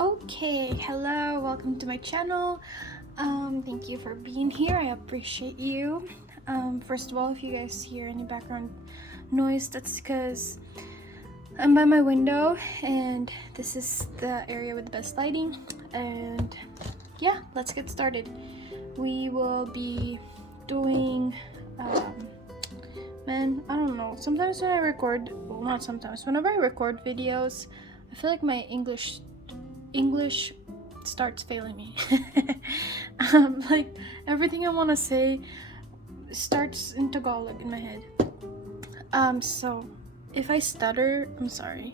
Okay, hello, welcome to my channel. Thank you for being here. I appreciate you. First of all, if you guys hear any background noise, that's because I'm by my window and this is the area with the best lighting. And yeah, let's get started. We will be doing man, I don't know, sometimes when I record, well, not sometimes, whenever I record videos, I feel like my English starts failing me. Like everything I want to say starts in Tagalog in my head. So if I stutter, I'm sorry.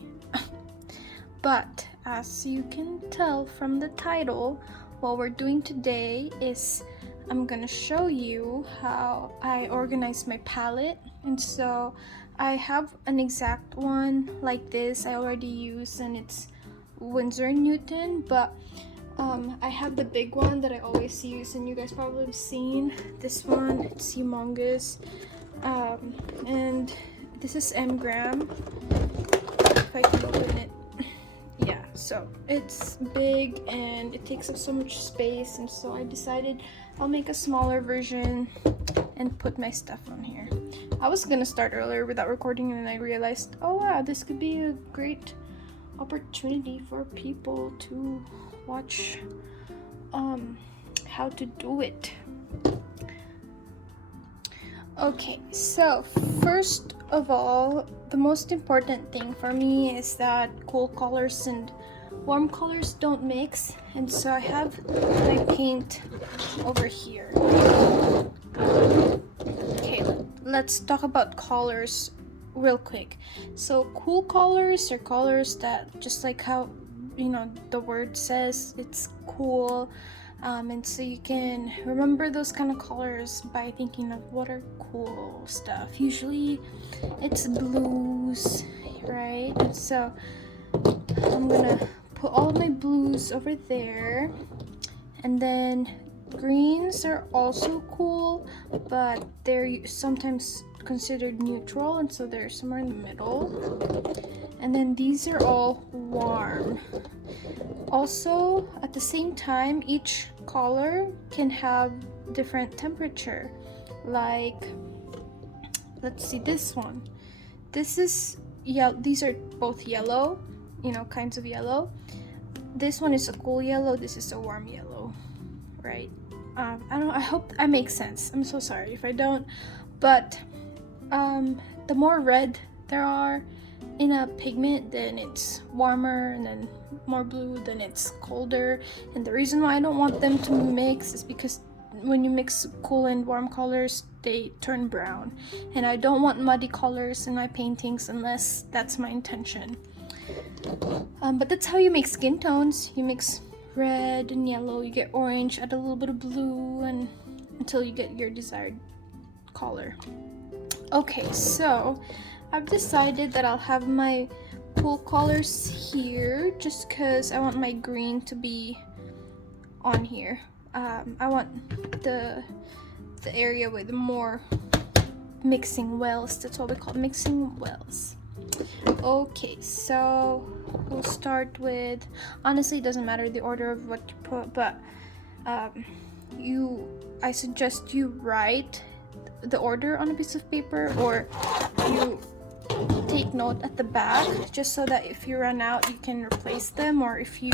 But as you can tell from the title, what we're doing today is I'm gonna show you how I organize my palette. And so I have an exact one like this I already use, and it's Winsor & Newton, but I have the big one that I always use, and you guys probably have seen this one. It's humongous, and this is M-gram, if I can open it. Yeah, so it's big and it takes up so much space, and so I decided I'll make a smaller version and put my stuff on here. I was gonna start earlier without recording, and then I realized, oh wow, this could be a great opportunity for people to watch how to do it. Okay, so first of all, the most important thing for me is that cool colors and warm colors don't mix, and so I have my paint over here. Okay, let's talk about colors real quick. So cool colors are colors that, just like how the word says, it's cool, and so you can remember those kind of colors by thinking of what are cool stuff. Usually it's blues, right? And so I'm gonna put all of my blues over there, and then greens are also cool, but they're sometimes considered neutral, and so they're somewhere in the middle. And then these are all warm. Also, at the same time, each color can have different temperature. Like, let's see, this one. This is these are both yellow, kinds of yellow. This one is a cool yellow, this is a warm yellow, right? I hope I make sense. I'm so sorry if I don't, but the more red there are in a pigment, then it's warmer, and then more blue, then it's colder. And the reason why I don't want them to mix is because when you mix cool and warm colors, they turn brown, and I don't want muddy colors in my paintings unless that's my intention. But that's how you make skin tones. You mix red and yellow, you get orange, add a little bit of blue, and until you get your desired color. Okay, so I've decided that I'll have my cool colors here just because I want my green to be on here. I want the area with more mixing wells. That's what we call mixing wells. Okay, so we'll start with, honestly, it doesn't matter the order of what you put, but I suggest you write the order on a piece of paper, or you take note at the back, just so that if you run out, you can replace them, or if you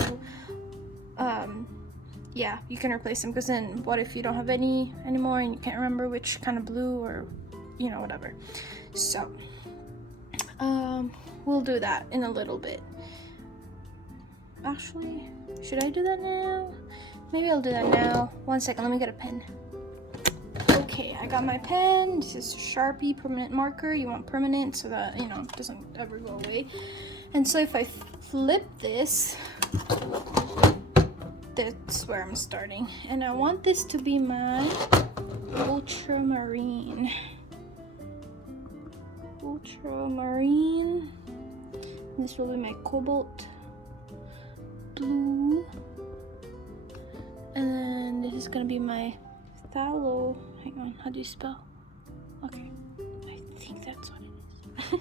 you can replace them, because then what if you don't have any anymore and you can't remember which kind of blue, or whatever. So we'll do that in a little bit. Actually, should I do that now? Maybe I'll do that now. One second, let me get a pen. Okay, I got my pen. This is Sharpie permanent marker. You want permanent so that it doesn't ever go away. And so if I flip this, that's where I'm starting, and I want this to be my ultramarine. This will be my cobalt blue, and then this is gonna be my phthalo. Hang on, how do you spell? Okay, I think that's what it is.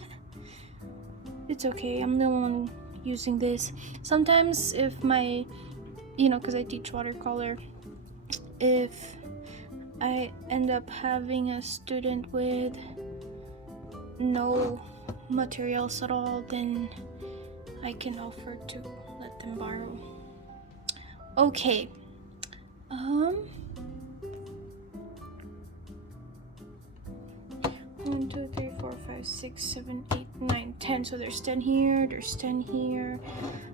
It's okay, I'm the one using this. Sometimes if my, you know, because I teach watercolor, if I end up having a student with no materials at all, then I can offer to let them borrow. Okay. 1, 2, 3, 4, 5, 6, 7, 8, 9, 10. So there's 10 here, there's 10 here.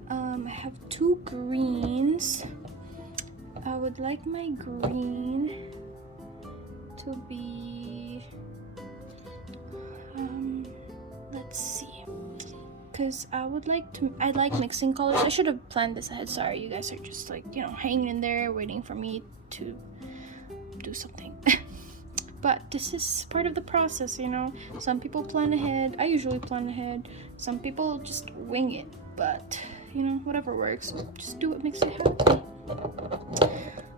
I have 2 greens. I would like my green to be, let's see, because I like mixing colors. I should have planned this ahead. Sorry, you guys are just like, you know, hanging in there waiting for me to do something. But this is part of the process, you know. Some people plan ahead. I usually plan ahead. Some people just wing it, but you know, whatever works, just do what makes you happy.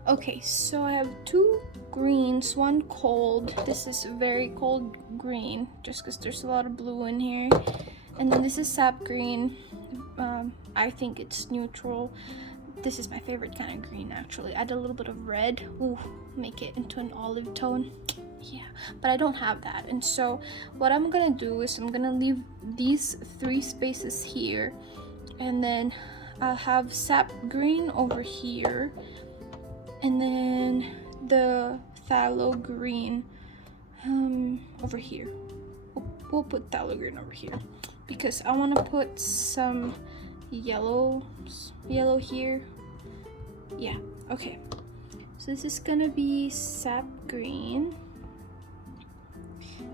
Okay, so I have 2 greens, 1 cold. This is very cold green, just because there's a lot of blue in here. And then this is sap green. I think it's neutral. This is my favorite kind of green, actually. Add a little bit of red. Ooh, make it into an olive tone. Yeah, but I don't have that. And so what I'm gonna do is I'm gonna leave these 3 spaces here, and then I'll have sap green over here, and then the phthalo green over here. We'll put phthalo green over here because I want to put some yellow here. Yeah, okay. So this is gonna be sap green,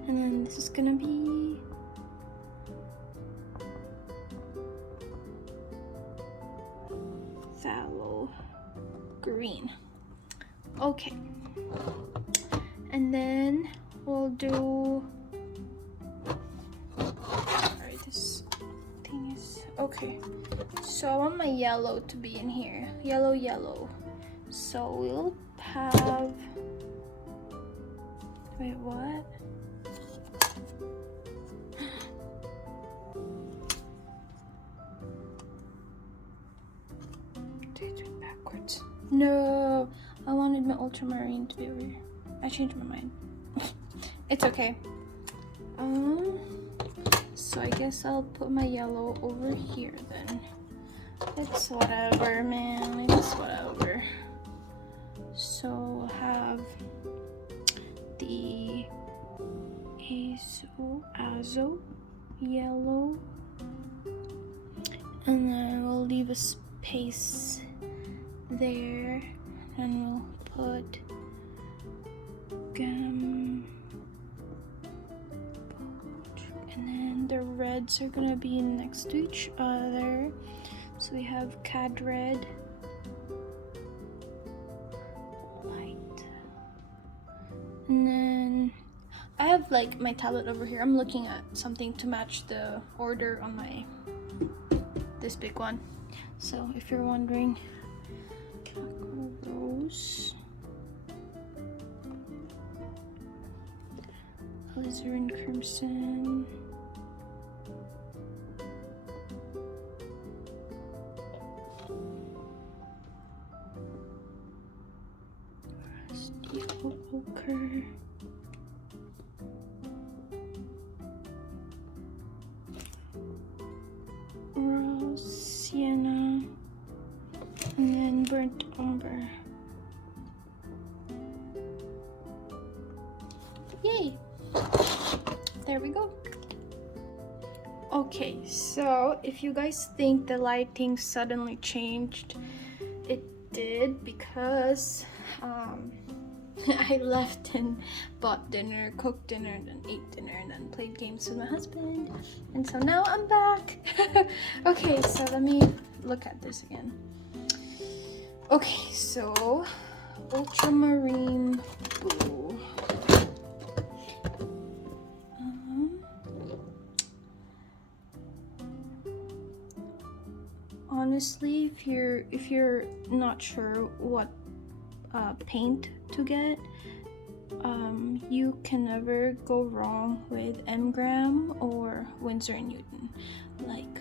and then this is gonna be phthalo green. Okay, and then we'll do, sorry, this thing is, okay, so I want my yellow to be in here, yellow. So we'll have, wait, what? Backwards. No, I wanted my ultramarine to be over here. I changed my mind. It's okay. So I guess I'll put my yellow over here then. It's whatever, man. It's whatever. So we'll have the azo yellow, and then we'll leave a space there, and we'll put and then the reds are gonna be next to each other. So we have cad red, light, and then I have like my tablet over here. I'm looking at something to match the order on this big one. So if you're wondering, rose, alizarin crimson, steel ochre, rose sienna, and then burnt umber. Yay! There we go. Okay, so if you guys think the lighting suddenly changed, it did because I left and bought dinner, cooked dinner, and then ate dinner, and then played games with my husband. And so now I'm back. Okay, so let me look at this again. Okay, so ultramarine blue. Honestly, if you're not sure what paint to get, you can never go wrong with Mgram or Winsor & Newton. Like,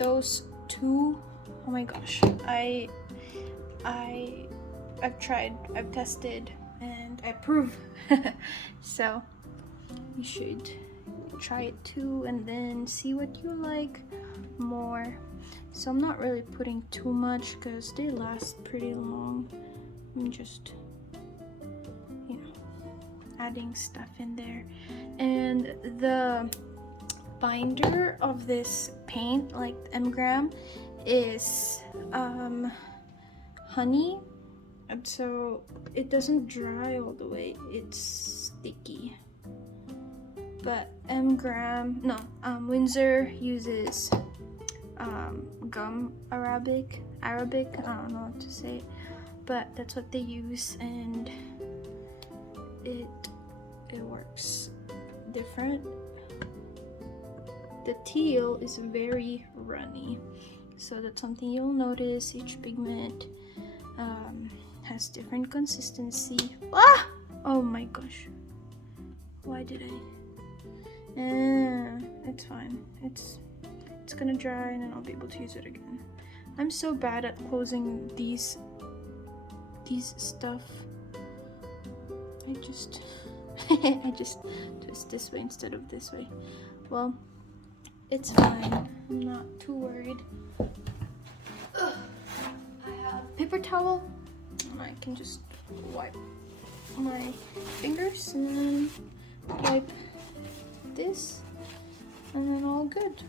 those two, oh my gosh, I've tried, I've tested, and I approve. So you should try it too and then see what you like more. So I'm not really putting too much because they last pretty long. I'm just, you know, adding stuff in there. And the binder of this paint, like M-gram, is honey, and so it doesn't dry all the way, it's sticky. But Windsor uses gum Arabic, I don't know what to say, but that's what they use, and it works different. The teal is very runny, so that's something you'll notice. Each pigment has different consistency. Ah! Oh my gosh, why did I? It's fine. It's gonna dry and then I'll be able to use it again. I'm so bad at closing these stuff. I just twist this way instead of this way. Well, it's fine. I'm not too worried. Ugh. I have paper towel. I can just wipe my fingers and then wipe this, and then all good.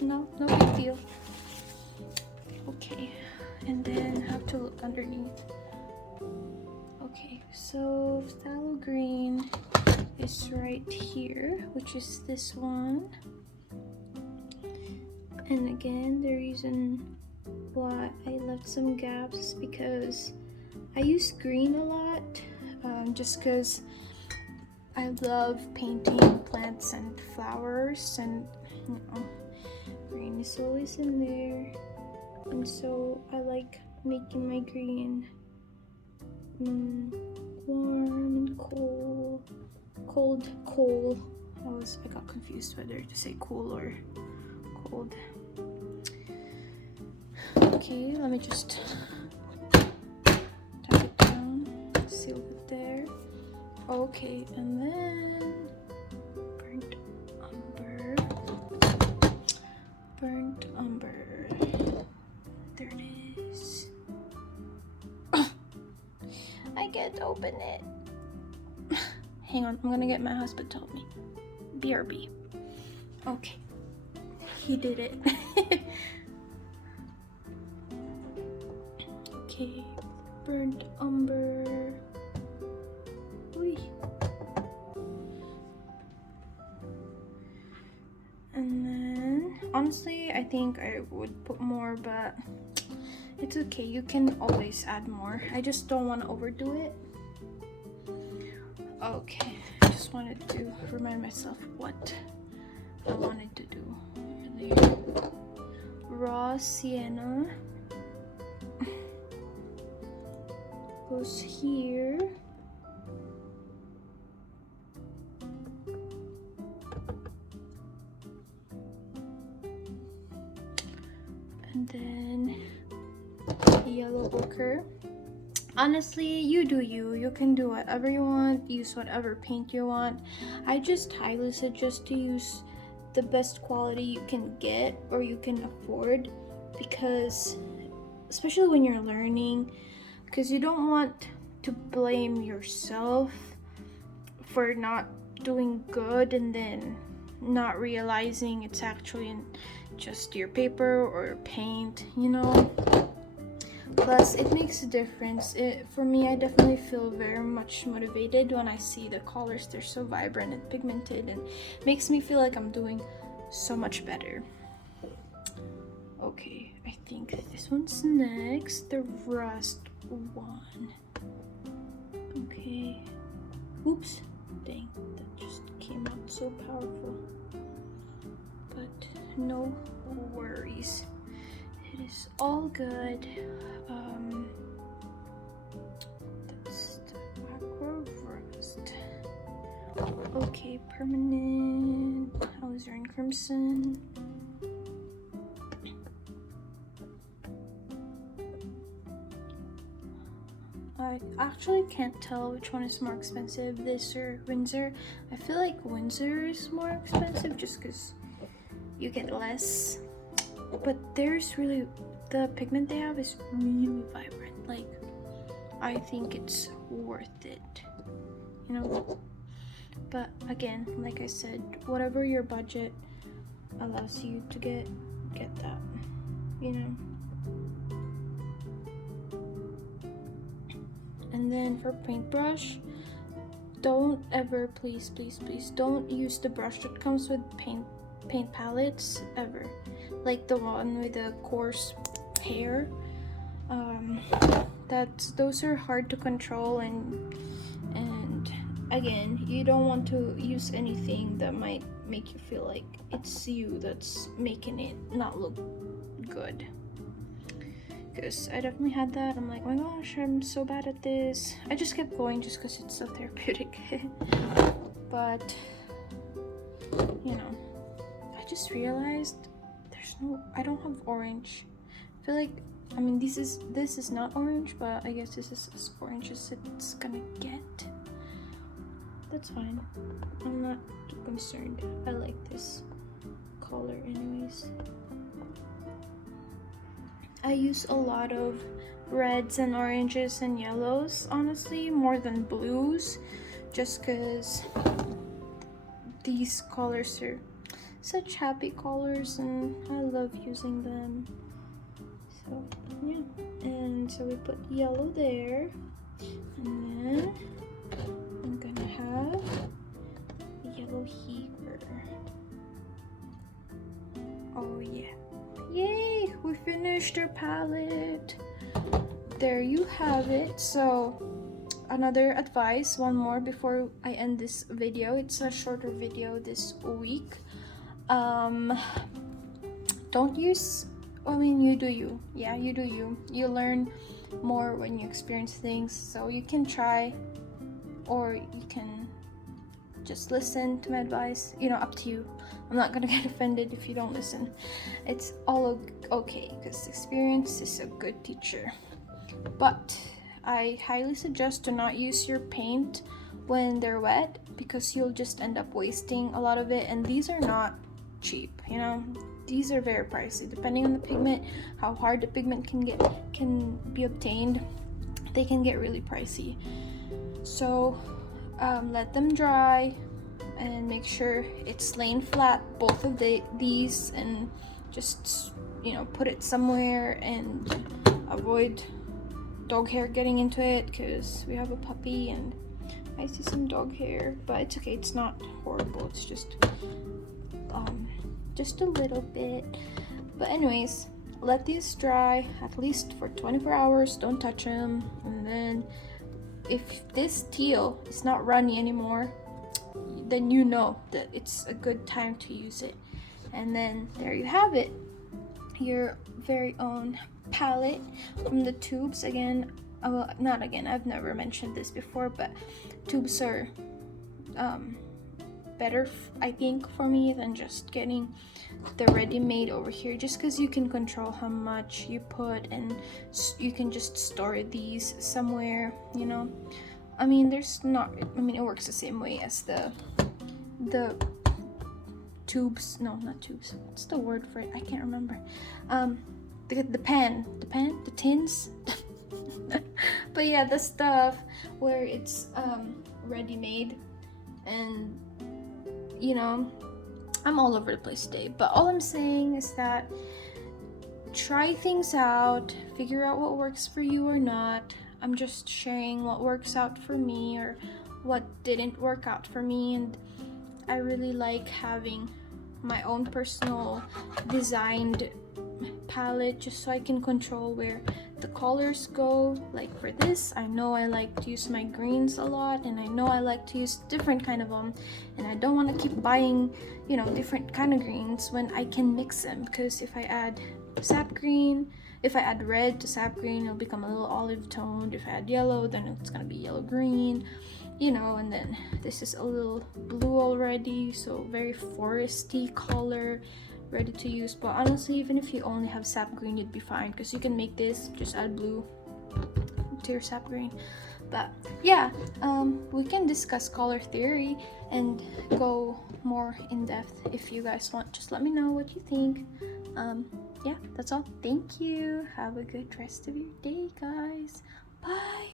No big deal. Okay, and then have to look underneath. Okay, so phthalo green is right here, which is this one. And again, the reason why I left some gaps is because I use green a lot, just because I love painting plants and flowers, and you know, green is always in there, and so I like making my green warm and cold. I got confused whether to say cool or cold. Okay, let me just tap it down, seal it there. Okay, and then burnt umber. There it is. Oh, I can't open it. Hang on, I'm gonna get my husband to help me. BRB. Okay, he did it. Okay, burnt umber. Whee. And then, honestly, I think I would put more, but it's okay. You can always add more. I just don't want to overdo it. Okay, I just wanted to remind myself what I wanted to do earlier. Raw sienna goes here. And then yellow ochre. Honestly, you do you. You can do whatever you want, use whatever paint you want. I just highly suggest to use the best quality you can get or you can afford, because especially when you're learning, because you don't want to blame yourself for not doing good and then not realizing it's actually just your paper or paint, you know. Plus, it makes a difference. For me, I definitely feel very much motivated when I see the colors. They're so vibrant and pigmented, and makes me feel like I'm doing so much better. Okay, I think this one's next, the rust one. Okay. Oops. Dang, that just came out so powerful. But no worries. It is all good. That's the aqua rust. Okay, permanent alizarin crimson. I actually can't tell which one is more expensive, this or Windsor. I feel like Windsor is more expensive just because you get less. But there's really, the pigment they have is really vibrant. Like, I think it's worth it, you know? But again, like I said, whatever your budget allows you to get that, you know? And then for paintbrush, don't ever, please don't use the brush that comes with paint palettes ever, like the one with the coarse hair. Those are hard to control, and again, you don't want to use anything that might make you feel like it's you that's making it not look good. Because I definitely had that. I'm like, oh my gosh, I'm so bad at this. I just kept going just because it's so therapeutic. But, you know, I just realized I don't have orange. I feel like, I mean, this is not orange, but I guess this is as orange as it's gonna get. That's fine. I'm not too concerned. I like this color anyways. I use a lot of reds and oranges and yellows, honestly, more than blues, just because these colors are such happy colors and I love using them. So yeah, and so we put yellow there, and then I'm gonna have yellow here. Oh yeah. Yay! We finished our palette. There you have it. So another advice, one more before I end this video. It's a shorter video this week. Don't use, I mean, you do you. Yeah, you do you. You learn more when you experience things. So you can try, or you can just listen to my advice, you know, up to you. I'm not gonna get offended if you don't listen. It's all okay, because experience is a good teacher. But I highly suggest to not use your paint when they're wet, because you'll just end up wasting a lot of it, and these are not cheap, you know. These are very pricey depending on the pigment, how hard the pigment can be obtained. They can get really pricey. So let them dry and make sure it's laying flat, both of these, and just, you know, put it somewhere and avoid dog hair getting into it, because we have a puppy and I see some dog hair, but it's okay, it's not horrible, it's just a little bit. But anyways, let these dry at least for 24 hours, don't touch them, and then if this teal is not runny anymore, then you know that it's a good time to use it. And then there you have it, your very own palette from the tubes. Again, well, not again, I've never mentioned this before, but tubes are better, I think, for me than just getting the ready-made over here, just because you can control how much you put, and you can just store these somewhere, you know. I mean, it works the same way as the tubes, no, not tubes, what's the word for it, I can't remember. The tins. But yeah, the stuff where it's ready-made. And you know, I'm all over the place today, but all I'm saying is that try things out, figure out what works for you or not. I'm just sharing what works out for me or what didn't work out for me, and I really like having my own personal designed palette, just so I can control where the colors go. Like for this, I know I like to use my greens a lot, and I know I like to use different kind of them, and I don't want to keep buying, you know, different kind of greens when I can mix them, because if I add sap green, if I add red to sap green, it'll become a little olive toned. If I add yellow, then it's gonna be yellow green, you know. And then this is a little blue already, so very foresty color, ready to use. But honestly, even if you only have sap green, you'd be fine, because you can make this, just add blue, to your sap green. But yeah, we can discuss color theory and go more in depth if you guys want. Just let me know what you think. Yeah, that's all. Thank you. Have a good rest of your day, guys. Bye.